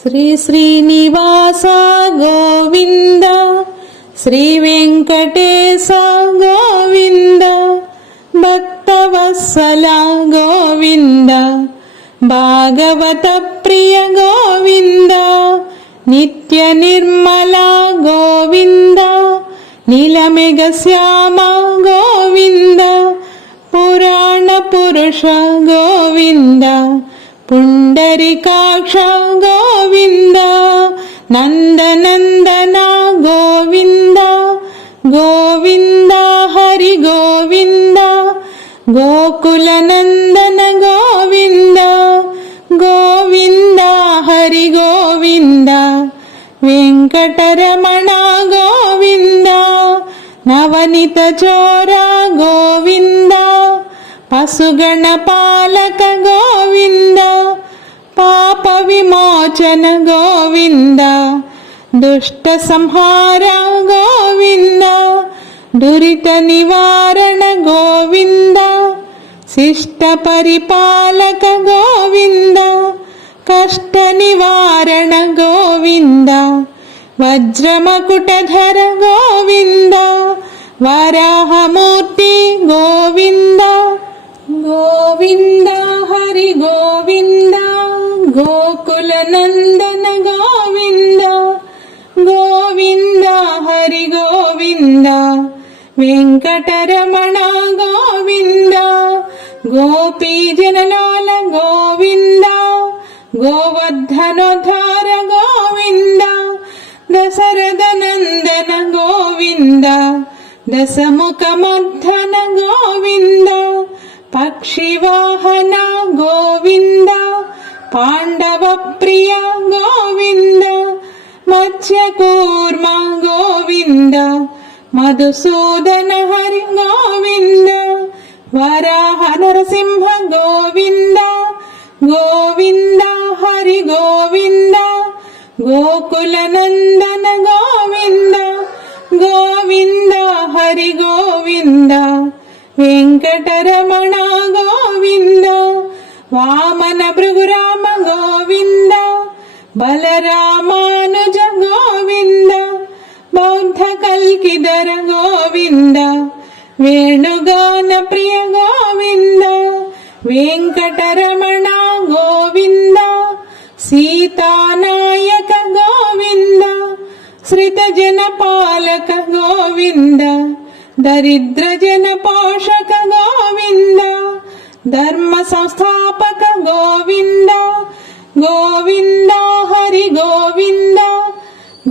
శ్రీ శ్రీనివాస గోవింద, శ్రీ వెంకటేశ గోవింద, భక్తవత్సల గోవింద, భాగవత ప్రియ గోవింద, నిత్య నిర్మల గోవింద, నీలమేఘ శ్యామ గోవింద, పురాణ పురుష గోవింద, పుండరీకాక్ష గోవింద, నందనందన గోవింద, గోవింద హరి గోవింద, గోకుల నందన గోవింద, గోవింద హరి గోవింద, వెంకటరమణ గోవింద, నవనిత చోర గోవింద, పశుగణ పాలక గోవింద, పాప విమోచన గోవింద, దుష్ట సంహార గోవింద, దురిత నివారణ గోవింద, శిష్ట పరిపాలక గోవింద, కష్ట నివారణ గోవింద, వజ్రమకుటధర గోవింద, వరాహమూర్తి గోవింద, గోవింద హరి గోవింద, గోకుల నందన గోవింద, గోవింద హరి గోవింద, వెంకటరమణ గోవింద, గోపీజనలాల గోవింద, గోవర్ధనోద్ధార గోవింద, దశరథ నందన గోవింద, దశముఖమర్ధన గోవింద, పక్షివాహన గోవింద, పాండవ ప్రియ గోవింద, మత్స్యకూర్మ గోవింద, మధుసూదన హరి గోవింద, వరాహ నరసింహ గోవింద, గోవింద హరి గోవింద, గోకుల నందన గోవింద, గోవింద హరి గోవింద, వెంకటరమణ గోవింద, వామన భృగురామ గోవింద, బలరామానుజ గోవింద, బౌద్ధ కల్కిధర గోవింద, వేణుగాన ప్రియ గోవింద, వెంకటరమణ గోవింద, సీతానాయక గోవింద, శ్రిత జన పాలక గోవింద, దరిద్ర జన పోషక గోవింద, ధర్మ సంస్థాపక గోవింద, గోవింద హరి గోవింద,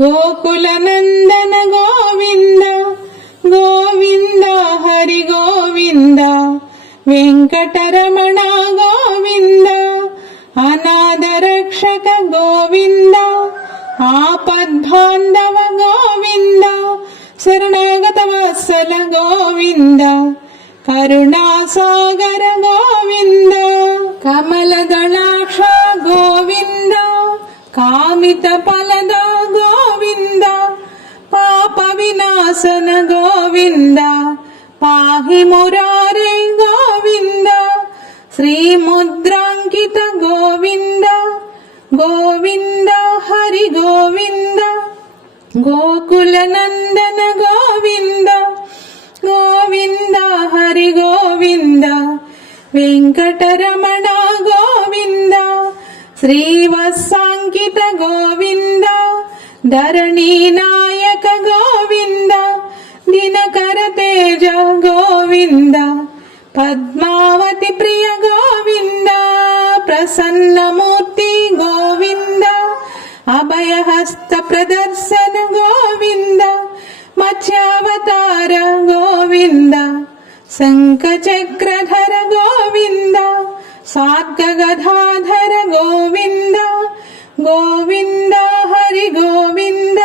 గోకుల నందన గోవింద, గోవింద హరి గోవింద, వెంకటరమణ గోవింద, అనాథ రక్షక గోవింద, ఆపద్బాంధవ గోవింద, శరణాగత వత్సల గోవింద, కరుణాసాగర గోవింద, కమలదళాక్ష గోవింద, కామిత ఫలద గోవింద, పాప వినాశన గోవింద, పాహి మురారే గోవింద, శ్రీముద్రాంకిత గోవింద, గోవింద హరి గోవింద, గోకుల నందన గోవింద, గోవింద హరి గోవింద, వెంకటరమణ గోవింద, శ్రీవత్సాంకిత గోవింద, ధరణీ నాయక గోవింద, దినకర తేజ గోవింద, పద్మావతి ప్రియ గోవింద, ప్రసన్నమూర్తి గోవింద, అభయహస్త ప్రదర్శన గోవింద, మత్స్యావతార గోవింద, శంఖచక్రధర గోవింద, సార్గగధాధర గోవింద, గోవింద హరి గోవింద,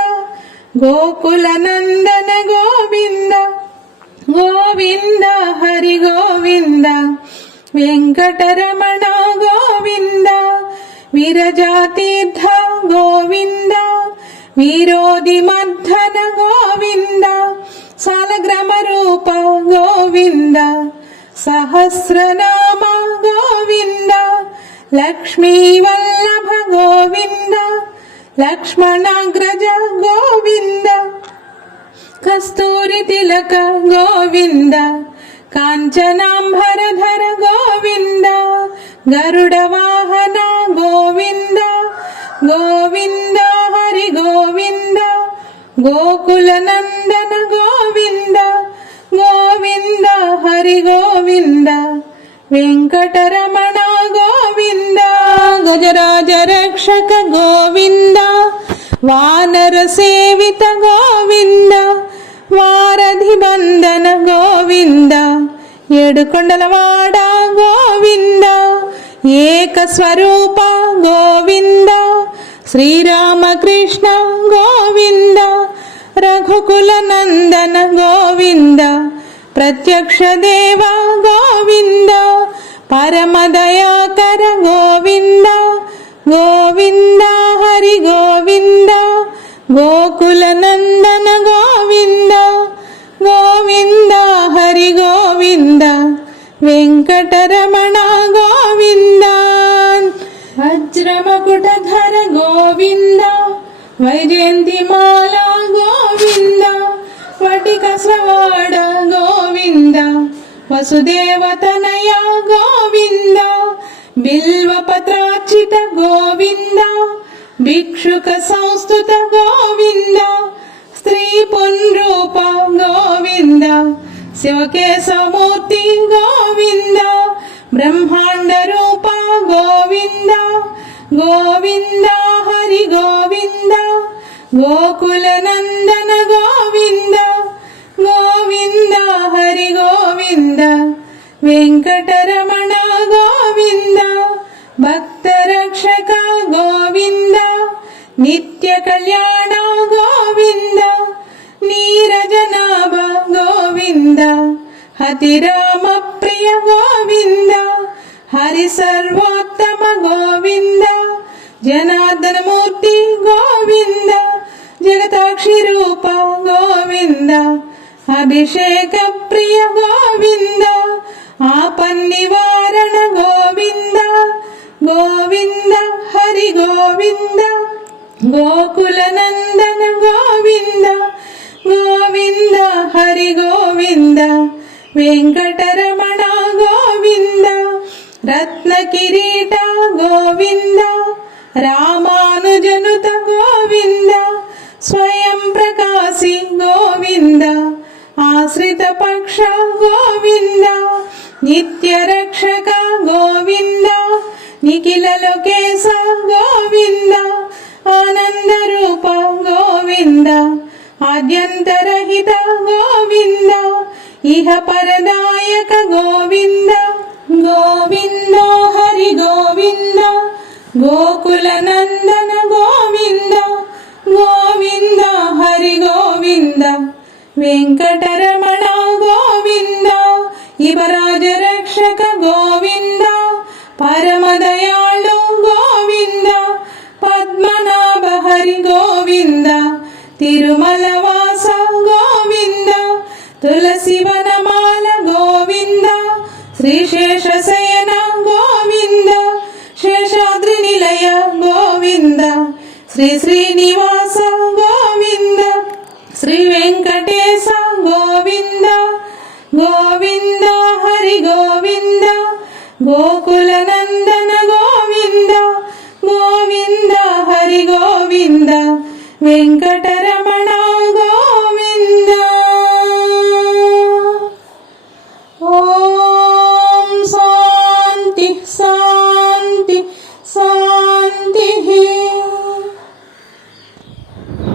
గోకుల నందన గోవింద, గోవింద హరి గోవింద, వెంకటరమణ గోవింద, విరజాతీర్థ గోవింద, వీరోది మర్ధన గోవింద, సాలగ్రామ రూప గోవింద, సహస్రనామ గోవింద, లక్ష్మీ వల్లభ గోవింద, లక్ష్మణాగ్రజ గోవింద కస్తూరి తిలక గోవింద కాంచనాంబరధర గోవింద గరుడ వాహన గోవింద గోవింద హరి గోవింద గోకుల నందన గోవింద గోవింద హరి గోవింద వెంకటరమణ గోవింద గజరాజ రక్షక గోవింద వానర సేవిత గోవింద వారధి బంధన గోవింద ఏడుకొండలవాడ గోవింద ఏక స్వరూప గోవింద శ్రీరామకృష్ణ గోవింద రఘుకుల నందన గోవింద ప్రత్యక్ష దేవ గోవింద పరమదయాకర గోవింద గోవింద హరి గోవింద గోకుల నందన గోవింద గోవింద హరి గోవింద వెంకటరమణ గోవింద వజ్రమకుటధర గోవింద వైజయంతిమాల గోవింద వటిక శ్రవాడ గోవింద వసుదేవతనయ గోవింద బిల్వపత్రార్చిత గోవింద భిక్షుక సంస్థుత గోవింద స్త్రీ పునరూప గోవింద శివకేశవమూర్తి గోవింద బ్రహ్మాండ రూప గోవింద గోవింద హరి గోవింద గోకుల నందన గోవింద గోవింద హరి గోవింద వెంకటరమణ గోవింద భక్త రక్షక గోవింద నిత్య కళ్యాణ గోవింద నీరజనాభ గోవింద హతిరామ ప్రియ గోవింద హరి సర్వోత్తమ గోవింద జనార్దన మూర్తి గోవింద జగతాక్షి రూప గోవింద అభిషేక ప్రియ గోవింద ఆపన్నివారణ గోవింద గోవింద హరి గోవింద గోకుల నందన గోవింద గోవింద హరి గోవింద వెంకటరమణ గోవింద రత్న కిరీట గోవింద రామానుజనుత గోవింద స్వయం ప్రకాశి గోవింద ఆశ్రిత పక్ష గోవింద నిత్య రక్షక గోవింద నిఖిల లోకేశ గోవింద ఆనంద రూప గోవింద ఆద్యంతరహిత గోవింద ఇహ పరదాయక గోవింద గోవింద హరి గోవింద గోకుల నందన గోవింద గోవింద హరి గోవింద వెంకటరమణ గోవింద యువరాజ రక్షక గోవింద పరమదయాళు గోవింద పద్మనాభ హరి గోవింద తిరుమల వాస గోవింద తులసి వనమాల గోవింద శ్రీశేష శయన గోవింద శేషాద్రి నిలయ గోవింద శ్రీ శ్రీనివాస గోవింద శ్రీ వెంకటేశ గోవింద గోవింద హరి గోవింద గోకుల నందన గోవింద గోవింద హరి గోవింద వెంకటరమణ